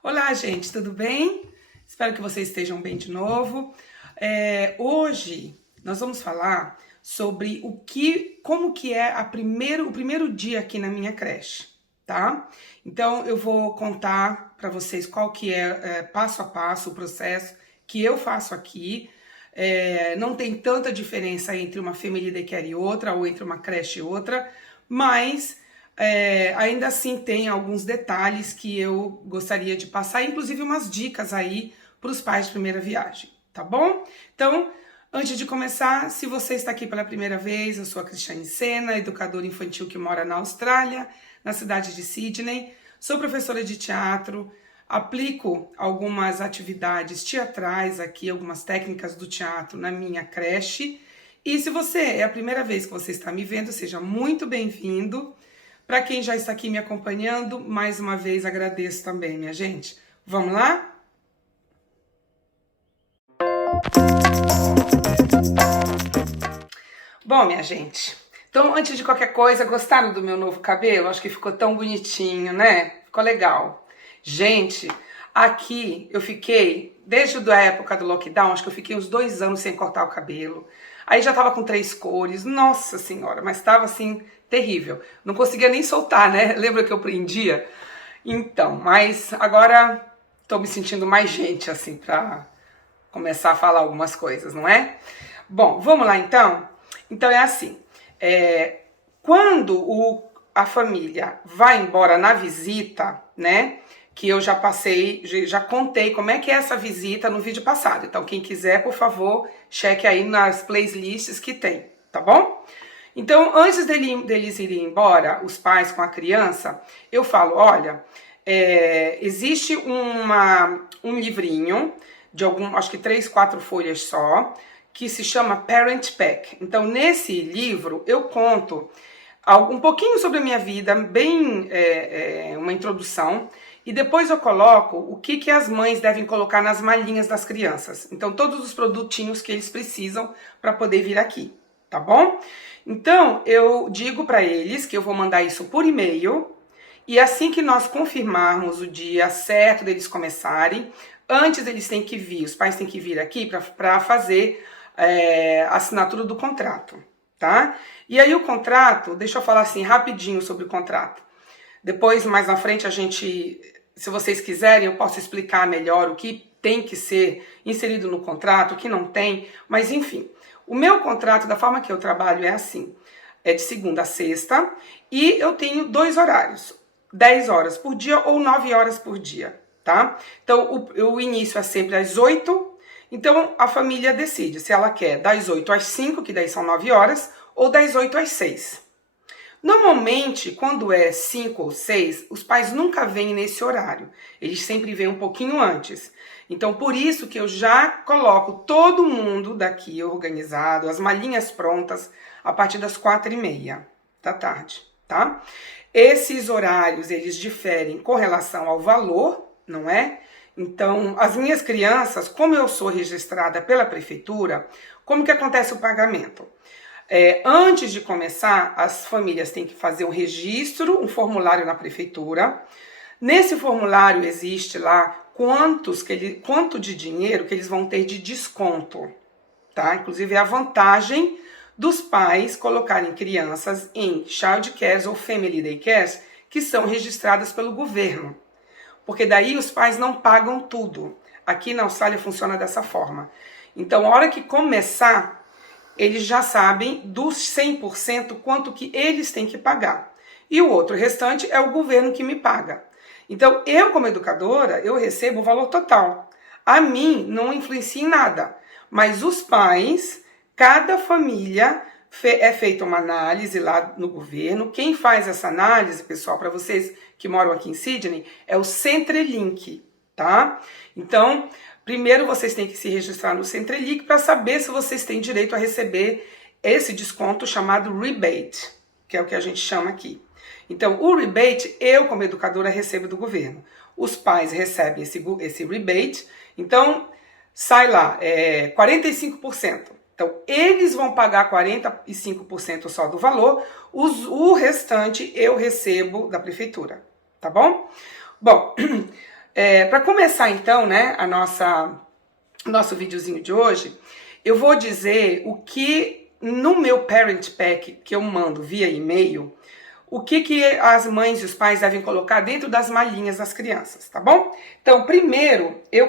Olá, gente, tudo bem? Espero que vocês estejam bem de novo. Hoje nós vamos falar sobre como que é o primeiro dia aqui na minha creche, tá? Então eu vou contar para vocês qual que é, passo a passo o processo que eu faço aqui. Não tem tanta diferença entre uma family daycare e outra, ou entre uma creche e outra, mas ainda assim tem alguns detalhes que eu gostaria de passar, inclusive umas dicas aí para os pais de primeira viagem, tá bom? Então, antes de começar, se você está aqui pela primeira vez, eu sou a Cristiane Sena, educadora infantil que mora na Austrália, na cidade de Sydney, sou professora de teatro, aplico algumas atividades teatrais aqui, algumas técnicas do teatro na minha creche. E se você é a primeira vez que você está me vendo, seja muito bem-vindo. Para quem já está aqui me acompanhando, mais uma vez agradeço também, minha gente. Vamos lá? Bom, minha gente, então antes de qualquer coisa, gostaram do meu novo cabelo? Acho que ficou tão bonitinho, né? Ficou legal. Gente, aqui eu fiquei, desde a época do lockdown, acho que eu fiquei uns 2 anos sem cortar o cabelo. Aí já tava com 3 cores, nossa senhora, mas tava assim, terrível. Não conseguia nem soltar, né? Lembra que eu prendia? Então, mas agora tô me sentindo mais gente, assim, pra começar a falar algumas coisas, não é? Bom, vamos lá então? Então é assim, quando a família vai embora na visita, né? Que eu já passei, já contei como é que é essa visita no vídeo passado. Então, quem quiser, por favor, cheque aí nas playlists que tem, tá bom? Então, antes deles irem embora, os pais com a criança, eu falo, olha, existe um livrinho de acho que 3, 4 folhas só, que se chama Parent Pack. Então, nesse livro, eu conto um pouquinho sobre a minha vida, bem uma introdução, e depois eu coloco o que as mães devem colocar nas malinhas das crianças. Então, todos os produtinhos que eles precisam para poder vir aqui, tá bom? Então, eu digo para eles que eu vou mandar isso por e-mail, e assim que nós confirmarmos o dia certo deles começarem, antes eles têm que vir, os pais têm que vir aqui para fazer a assinatura do contrato, tá? E aí o contrato, deixa eu falar assim rapidinho sobre o contrato. Depois, mais na frente, a gente, se vocês quiserem, eu posso explicar melhor o que tem que ser inserido no contrato, o que não tem, mas enfim. O meu contrato, da forma que eu trabalho, é assim. É de segunda a sexta e eu tenho 2 horários. 10 horas por dia ou 9 horas por dia, tá? Então, o início é sempre às 8. Então, a família decide se ela quer das 8 às 5, que daí são 9 horas, ou das 8 às 6. Normalmente, quando é 5 ou 6, os pais nunca vêm nesse horário. Eles sempre vêm um pouquinho antes. Então, por isso que eu já coloco todo mundo daqui organizado, as malinhas prontas, a partir das 4h30 da tarde, tá? Esses horários, eles diferem com relação ao valor, não é? Então, as minhas crianças, como eu sou registrada pela prefeitura, como que acontece o pagamento? Antes de começar, as famílias têm que fazer um registro, um formulário na prefeitura. Nesse formulário existe lá quanto de dinheiro que eles vão ter de desconto, tá? Inclusive é a vantagem dos pais colocarem crianças em child cares ou family day cares que são registradas pelo governo. Porque daí os pais não pagam tudo. Aqui na Austrália funciona dessa forma. Então, a hora que começar, eles já sabem dos 100% quanto que eles têm que pagar. E o outro restante é o governo que me paga. Então, eu como educadora, eu recebo o valor total. A mim não influencia em nada. Mas os pais, cada família é feita uma análise lá no governo. Quem faz essa análise, pessoal, para vocês que moram aqui em Sydney, é o Centrelink, tá? Então, primeiro vocês têm que se registrar no Centrelink para saber se vocês têm direito a receber esse desconto chamado rebate, que é o que a gente chama aqui. Então, o rebate, eu como educadora recebo do governo. Os pais recebem esse rebate, então sai lá, 45%. Então, eles vão pagar 45% só do valor, o restante eu recebo da prefeitura, tá bom? Bom, Para começar então, né, nosso videozinho de hoje, eu vou dizer o que no meu Parent Pack que eu mando via e-mail, o que as mães e os pais devem colocar dentro das malinhas das crianças, tá bom? Então, primeiro eu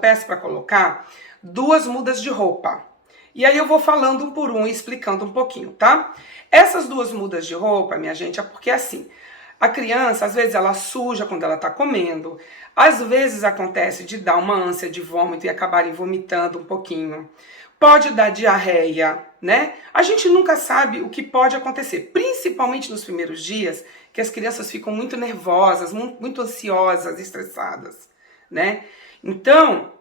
peço para colocar 2 mudas de roupa. E aí eu vou falando um por um e explicando um pouquinho, tá? Essas 2 mudas de roupa, minha gente, é porque assim, a criança, às vezes, ela suja quando ela tá comendo. Às vezes acontece de dar uma ânsia de vômito e acabarem vomitando um pouquinho. Pode dar diarreia, né? A gente nunca sabe o que pode acontecer, principalmente nos primeiros dias, que as crianças ficam muito nervosas, muito ansiosas, estressadas, né? Então,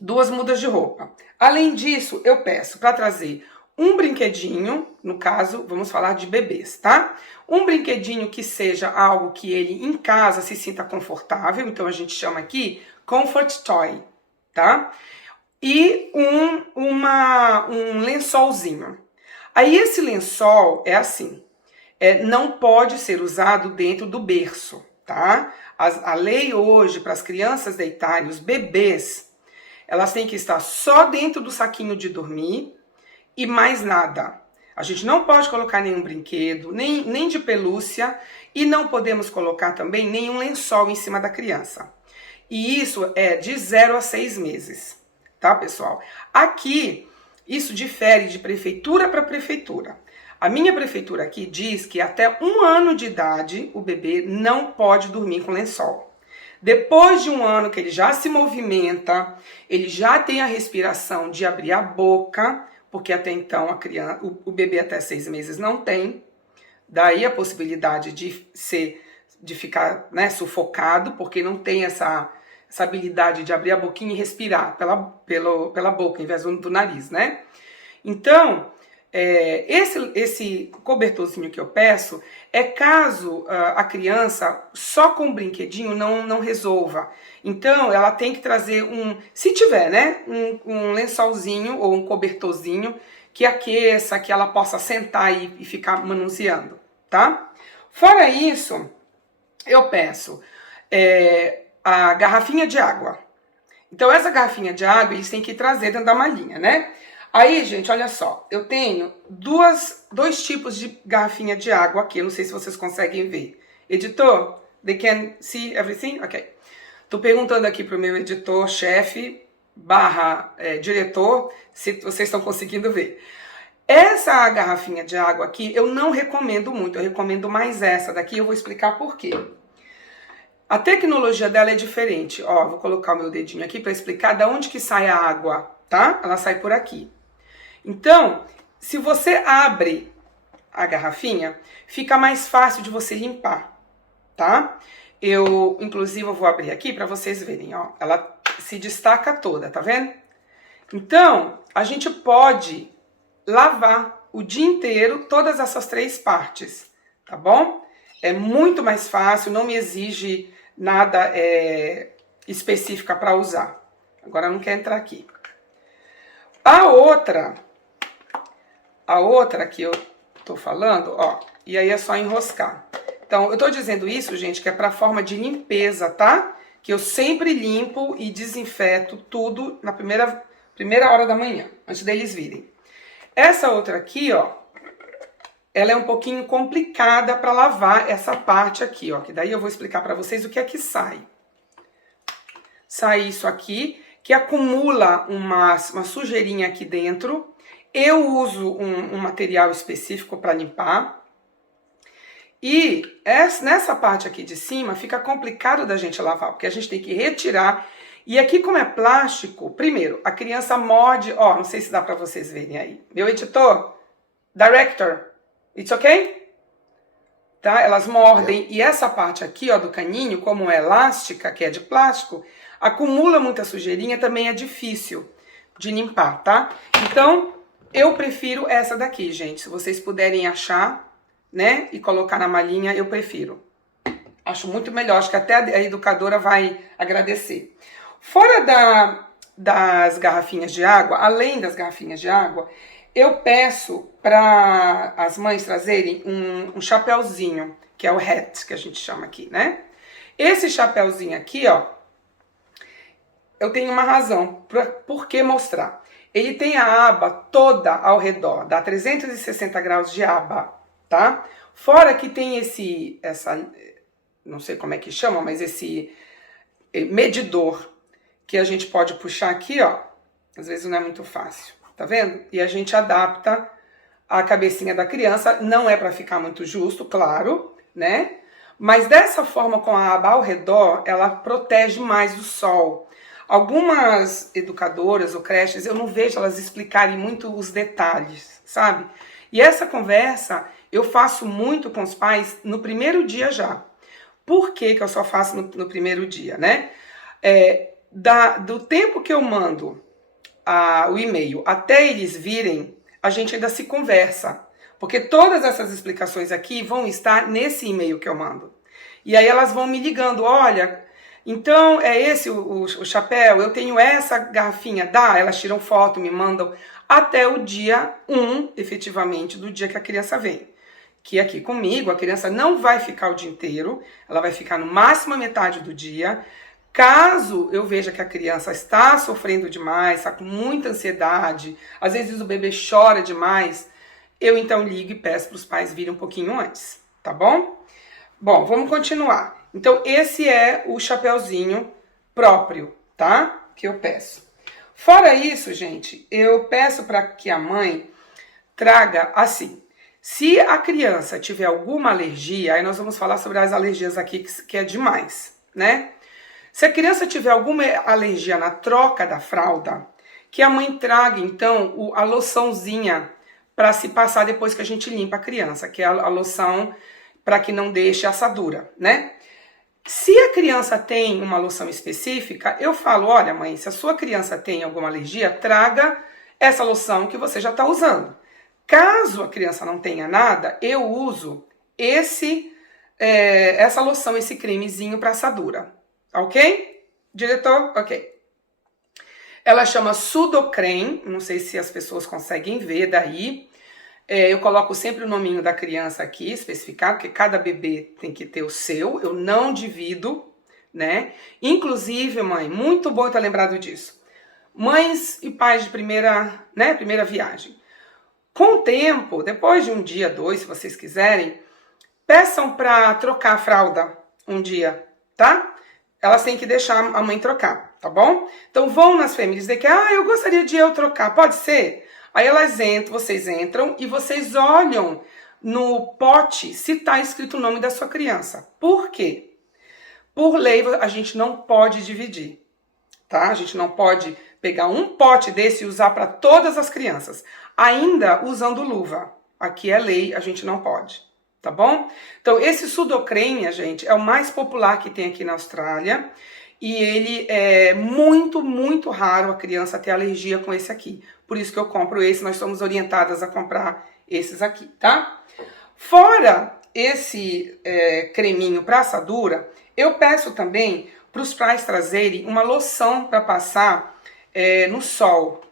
2 mudas de roupa. Além disso, eu peço para trazer um brinquedinho, no caso, vamos falar de bebês, tá? Um brinquedinho que seja algo que ele em casa se sinta confortável, então a gente chama aqui Comfort Toy, tá? E um lençolzinho. Aí esse lençol é assim, não pode ser usado dentro do berço, tá? A lei hoje para as crianças deitarem, os bebês, elas têm que estar só dentro do saquinho de dormir, e mais nada. A gente não pode colocar nenhum brinquedo, nem de pelúcia, e não podemos colocar também nenhum lençol em cima da criança. E isso é de 0 a 6 meses, tá, pessoal? Aqui, isso difere de prefeitura para prefeitura. A minha prefeitura aqui diz que até 1 ano de idade, o bebê não pode dormir com lençol. Depois de 1 ano que ele já se movimenta, ele já tem a respiração de abrir a boca, porque até então o bebê até 6 meses não tem, daí a possibilidade de ficar, né, sufocado, porque não tem essa habilidade de abrir a boquinha e respirar pela boca, em vez do nariz, né? Então, esse cobertorzinho que eu peço é caso a criança só com um brinquedinho não resolva. Então, ela tem que trazer se tiver, né, um lençolzinho ou um cobertorzinho que aqueça, que ela possa sentar e ficar manuseando, tá? Fora isso, eu peço a garrafinha de água. Então, essa garrafinha de água, eles têm que trazer dentro da malinha, né? Aí, gente, olha só, eu tenho dois tipos de garrafinha de água aqui, eu não sei se vocês conseguem ver. Editor, they can see everything? Ok. Tô perguntando aqui pro meu editor, chefe, diretor, se vocês estão conseguindo ver. Essa garrafinha de água aqui, eu não recomendo muito, eu recomendo mais essa daqui, eu vou explicar por quê. A tecnologia dela é diferente. Ó, vou colocar o meu dedinho aqui para explicar de onde que sai a água, tá? Ela sai por aqui. Então, se você abre a garrafinha, fica mais fácil de você limpar, tá? Inclusive, eu vou abrir aqui para vocês verem, ó. Ela se destaca toda, tá vendo? Então, a gente pode lavar o dia inteiro todas essas 3 partes, tá bom? É muito mais fácil, não me exige nada específica para usar. Agora não quer entrar aqui. A outra que eu tô falando, ó, e aí é só enroscar. Então, eu tô dizendo isso, gente, que é para forma de limpeza, tá? Que eu sempre limpo e desinfeto tudo na primeira hora da manhã, antes deles virem. Essa outra aqui, ó, ela é um pouquinho complicada para lavar essa parte aqui, ó, que daí eu vou explicar para vocês o que é que sai. Sai isso aqui, que acumula uma sujeirinha aqui dentro. Eu uso um material específico para limpar. E nessa parte aqui de cima fica complicado da gente lavar, porque a gente tem que retirar. E aqui, como é plástico, primeiro, a criança morde, ó, não sei se dá para vocês verem aí. Meu editor, director, it's okay? Tá? Elas mordem. E essa parte aqui, ó, do caninho, como é elástica, que é de plástico, acumula muita sujeirinha, também é difícil de limpar, tá? Então, eu prefiro essa daqui, gente. Se vocês puderem achar, né, e colocar na malinha, eu prefiro. Acho muito melhor, acho que até a educadora vai agradecer. Fora das garrafinhas de água, além das garrafinhas de água, eu peço para as mães trazerem um chapéuzinho, que é o hat, que a gente chama aqui, né? Esse chapéuzinho aqui, ó, eu tenho uma razão por que mostrar. Ele tem a aba toda ao redor, dá 360 graus de aba, tá? Fora que tem não sei como é que chama, mas esse medidor que a gente pode puxar aqui, ó. Às vezes não é muito fácil, tá vendo? E a gente adapta a cabecinha da criança, não é para ficar muito justo, claro, né? Mas dessa forma, com a aba ao redor, ela protege mais do sol. Algumas educadoras ou creches, eu não vejo elas explicarem muito os detalhes, sabe? E essa conversa eu faço muito com os pais no primeiro dia já. Por que que eu só faço no primeiro dia, né? Do tempo que eu mando o e-mail até eles virem, a gente ainda se conversa. Porque todas essas explicações aqui vão estar nesse e-mail que eu mando. E aí elas vão me ligando, olha, então é esse o chapéu, eu tenho essa garrafinha, dá? Elas tiram foto, me mandam até o dia 1, efetivamente, do dia que a criança vem. Que aqui comigo, a criança não vai ficar o dia inteiro, ela vai ficar no máximo a metade do dia. Caso eu veja que a criança está sofrendo demais, está com muita ansiedade, às vezes o bebê chora demais, eu então ligo e peço para os pais virem um pouquinho antes, tá bom? Bom, vamos continuar. Então, esse é o chapeuzinho próprio, tá? Que eu peço. Fora isso, gente, eu peço para que a mãe traga assim. Se a criança tiver alguma alergia, aí nós vamos falar sobre as alergias aqui, que é demais, né? Se a criança tiver alguma alergia na troca da fralda, que a mãe traga, então, a loçãozinha para se passar depois que a gente limpa a criança, que é a loção para que não deixe assadura, né? Se a criança tem uma loção específica, eu falo, olha mãe, se a sua criança tem alguma alergia, traga essa loção que você já está usando. Caso a criança não tenha nada, eu uso essa loção, esse cremezinho para assadura. Ok? Diretor? Ok. Ela chama Sudocrem, não sei se as pessoas conseguem ver daí. Eu coloco sempre o nominho da criança aqui, especificado, porque cada bebê tem que ter o seu, eu não divido, né? Inclusive, mãe, muito bom estar lembrado disso. Mães e pais de primeira viagem. Com o tempo, depois de um dia, 2, se vocês quiserem, peçam para trocar a fralda um dia, tá? Elas têm que deixar a mãe trocar, tá bom? Então vão nas famílias dizer que, eu gostaria de eu trocar, pode ser? Aí vocês entram e vocês olham no pote se tá escrito o nome da sua criança. Por quê? Por lei, a gente não pode dividir, tá? A gente não pode pegar um pote desse e usar para todas as crianças, ainda usando luva. Aqui é lei, a gente não pode, tá bom? Então, esse Sudocrem, gente, é o mais popular que tem aqui na Austrália. E ele é muito, muito raro a criança ter alergia com esse aqui. Por isso que eu compro esse, nós somos orientadas a comprar esses aqui, tá? Fora esse creminho para assadura, eu peço também para os pais trazerem uma loção para passar no sol,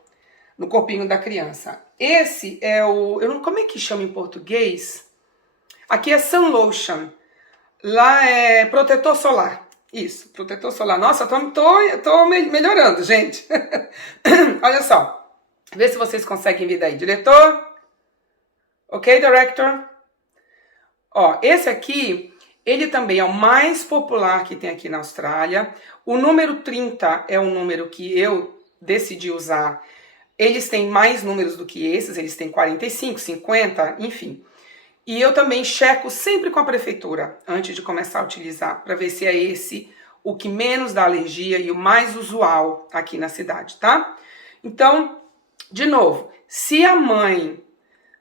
no corpinho da criança. Esse é como é que chama em português? Aqui é Sun Lotion, lá é protetor solar. Isso, protetor solar. Nossa, tô melhorando, gente. Olha só. Vê se vocês conseguem ver daí. Diretor? Ok, director? Ó, esse aqui, ele também é o mais popular que tem aqui na Austrália. O número 30 é um número que eu decidi usar. Eles têm mais números do que esses. Eles têm 45, 50, enfim. E eu também checo sempre com a prefeitura, antes de começar a utilizar, para ver se é esse o que menos dá alergia e o mais usual aqui na cidade, tá? Então, de novo, se a mãe,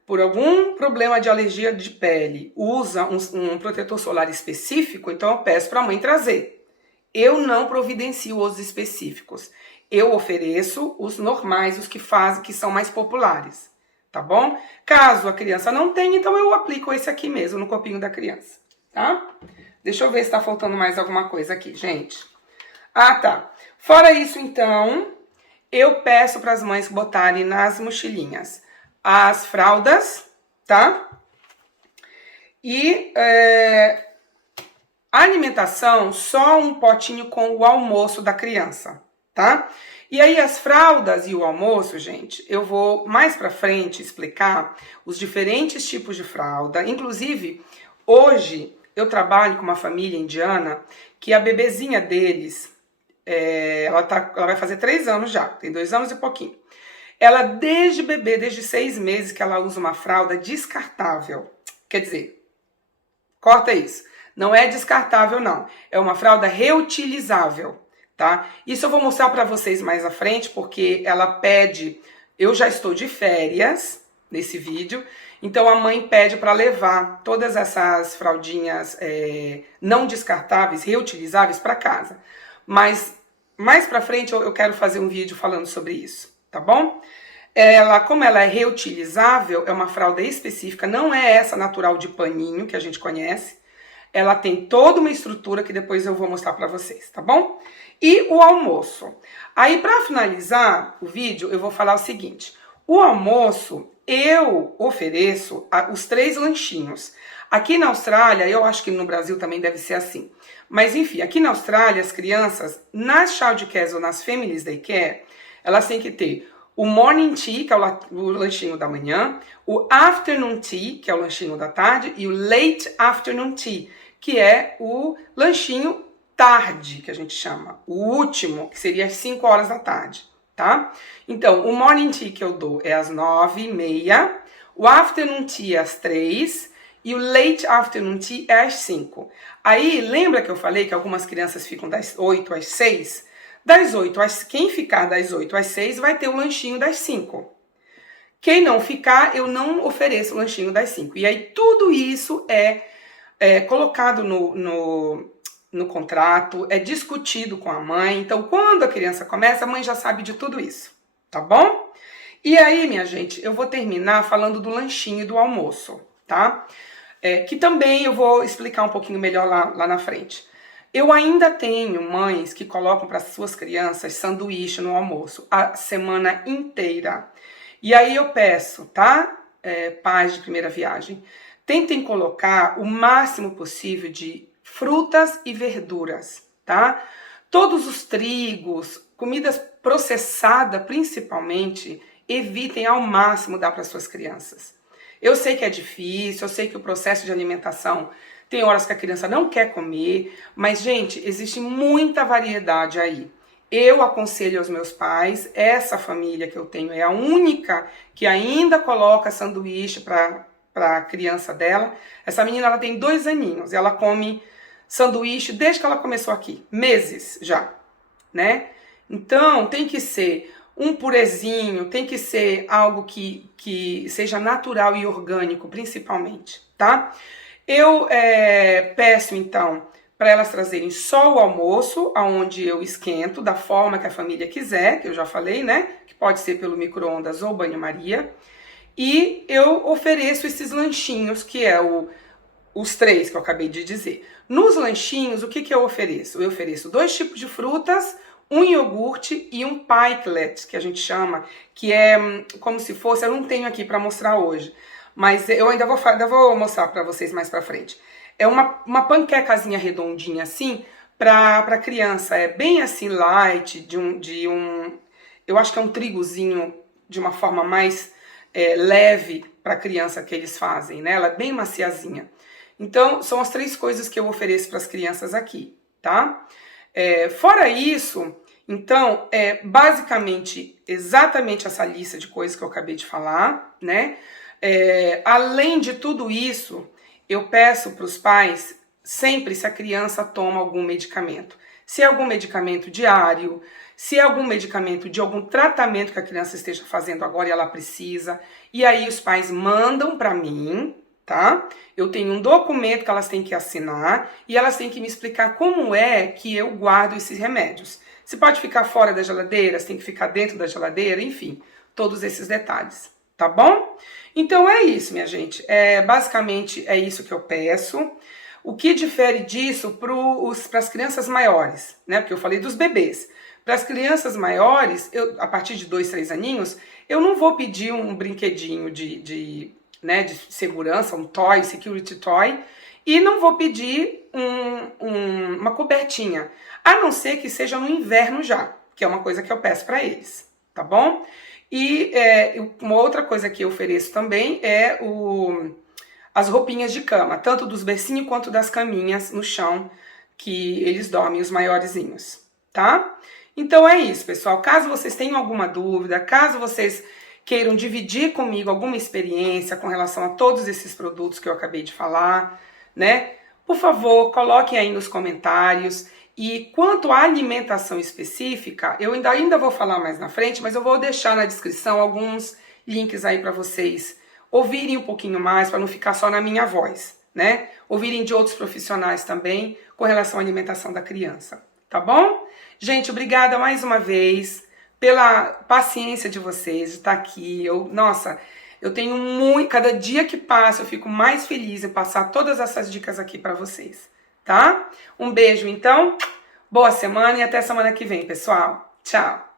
por algum problema de alergia de pele, usa um protetor solar específico, então eu peço para a mãe trazer. Eu não providencio os específicos. Eu ofereço os normais, os que são mais populares. Tá bom? Caso a criança não tenha, então eu aplico esse aqui mesmo, no corpinho da criança, tá? Deixa eu ver se tá faltando mais alguma coisa aqui, gente. Tá. Fora isso, então, eu peço para as mães botarem nas mochilinhas as fraldas, tá? E a alimentação, só um potinho com o almoço da criança, tá? E aí as fraldas e o almoço, gente, eu vou mais pra frente explicar os diferentes tipos de fralda. Inclusive, hoje eu trabalho com uma família indiana que a bebezinha deles, ela vai fazer 3 anos já, tem 2 anos e pouquinho. Ela desde bebê, desde 6 meses que ela usa uma fralda descartável. Quer dizer, corta isso. Não é descartável, não. É uma fralda reutilizável, tá? Isso eu vou mostrar para vocês mais à frente, porque ela pede... Eu já estou de férias nesse vídeo, então a mãe pede para levar todas essas fraldinhas não descartáveis, reutilizáveis para casa. Mas mais para frente eu quero fazer um vídeo falando sobre isso, tá bom? Como ela é reutilizável, é uma fralda específica, não é essa natural de paninho que a gente conhece. Ela tem toda uma estrutura que depois eu vou mostrar para vocês, tá bom? E o almoço. Aí, para finalizar o vídeo, eu vou falar o seguinte. O almoço, eu ofereço os 3 lanchinhos. Aqui na Austrália, eu acho que no Brasil também deve ser assim. Mas, enfim, aqui na Austrália, as crianças, nas childcares ou nas families daycare, elas têm que ter o morning tea, que é o lanchinho da manhã, o afternoon tea, que é o lanchinho da tarde, e o late afternoon tea, que é o lanchinho tarde, que a gente chama. O último, que seria às 5 horas da tarde, tá? Então, o morning tea que eu dou é às 9h30, o afternoon tea é às 3 e o late afternoon tea é às 5. Aí, lembra que eu falei que algumas crianças ficam das 8 às 6? Quem ficar das 8 às 6 vai ter o lanchinho das 5. Quem não ficar, eu não ofereço o lanchinho das 5. E aí, tudo isso é colocado no contrato, é discutido com a mãe. Então, quando a criança começa, a mãe já sabe de tudo isso, tá bom? E aí, minha gente, eu vou terminar falando do lanchinho e do almoço, tá? Que também eu vou explicar um pouquinho melhor lá na frente. Eu ainda tenho mães que colocam para suas crianças sanduíche no almoço a semana inteira. E aí eu peço, tá? Pais de primeira viagem, tentem colocar o máximo possível de frutas e verduras, tá? Todos os trigos, comidas processadas principalmente, evitem ao máximo dar para suas crianças. Eu sei que é difícil, eu sei que o processo de alimentação tem horas que a criança não quer comer, mas, gente, existe muita variedade aí. Eu aconselho aos meus pais, essa família que eu tenho é a única que ainda coloca sanduíche para a criança dela. Essa menina, ela tem 2 aninhos, ela come sanduíche desde que ela começou aqui, meses já, né? Então, tem que ser um purezinho, tem que ser algo que seja natural e orgânico, principalmente, tá? Eu peço, então, para elas trazerem só o almoço, aonde eu esquento, da forma que a família quiser, que eu já falei, né? Que pode ser pelo micro-ondas ou banho-maria. E eu ofereço esses lanchinhos, que é os 3 que eu acabei de dizer. Nos lanchinhos, o que eu ofereço? Eu ofereço 2 tipos de frutas, um iogurte e um pikelet, que a gente chama, que é como se fosse, eu não tenho aqui para mostrar hoje, mas eu ainda vou mostrar para vocês mais para frente. É uma panquecazinha redondinha assim, para criança, é bem assim light, eu acho que é um trigozinho de uma forma mais leve para criança que eles fazem, né? Ela é bem maciazinha. Então, são as 3 coisas que eu ofereço para as crianças aqui, tá? Fora isso, então, basicamente, exatamente essa lista de coisas que eu acabei de falar, né? Além de tudo isso, eu peço para os pais sempre se a criança toma algum medicamento. Se é algum medicamento diário, se é algum medicamento de algum tratamento que a criança esteja fazendo agora e ela precisa. E aí os pais mandam para mim, tá? Eu tenho um documento que elas têm que assinar e elas têm que me explicar como é que eu guardo esses remédios. Se pode ficar fora da geladeira, se tem que ficar dentro da geladeira, enfim, todos esses detalhes, tá bom? Então é isso, minha gente. Basicamente é isso que eu peço. O que difere disso para as crianças maiores, né? Porque eu falei dos bebês. Para as crianças maiores, a partir de 2, 3 aninhos, eu não vou pedir um brinquedinho de segurança, um toy, security toy, e não vou pedir uma cobertinha, a não ser que seja no inverno já. que é uma coisa que eu peço para eles, tá bom? E uma outra coisa que eu ofereço também é as roupinhas de cama, tanto dos bercinhos quanto das caminhas no chão, que eles dormem, os maiorzinhos, tá? Então é isso, pessoal. Caso vocês tenham alguma dúvida, caso vocês queiram dividir comigo alguma experiência com relação a todos esses produtos que eu acabei de falar, né? Por favor, coloquem aí nos comentários. E quanto à alimentação específica, eu ainda vou falar mais na frente, mas eu vou deixar na descrição alguns links aí para vocês ouvirem um pouquinho mais, para não ficar só na minha voz, né? Ouvirem de outros profissionais também com relação à alimentação da criança, tá bom? Gente, obrigada mais uma vez pela paciência de vocês, de estar aqui. Nossa, eu tenho muito, cada dia que passa eu fico mais feliz em passar todas essas dicas aqui para vocês, tá? Um beijo então, boa semana e até semana que vem, pessoal. Tchau!